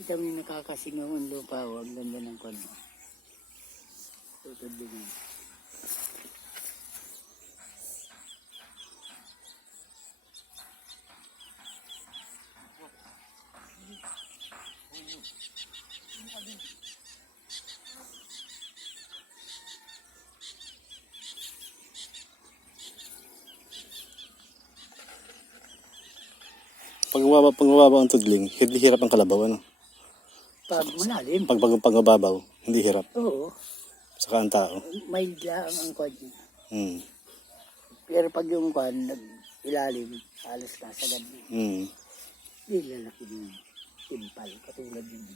Kita mo yung nakakasingaw ang lupa, o ang ganda ng kwan mo. Tutod din yan. Pag mababaw ang tudling, hindi hirap ang kalabaw, ano? Pag malalim. Pag mababaw, hindi hirap. Oo. Saka ang tao. May lang ang kwan niya. Hmm. Pero pag yung kwan, ilalim, halos nasa gabi. Hmm. Hindi lalaki ng timpal, katulad yun.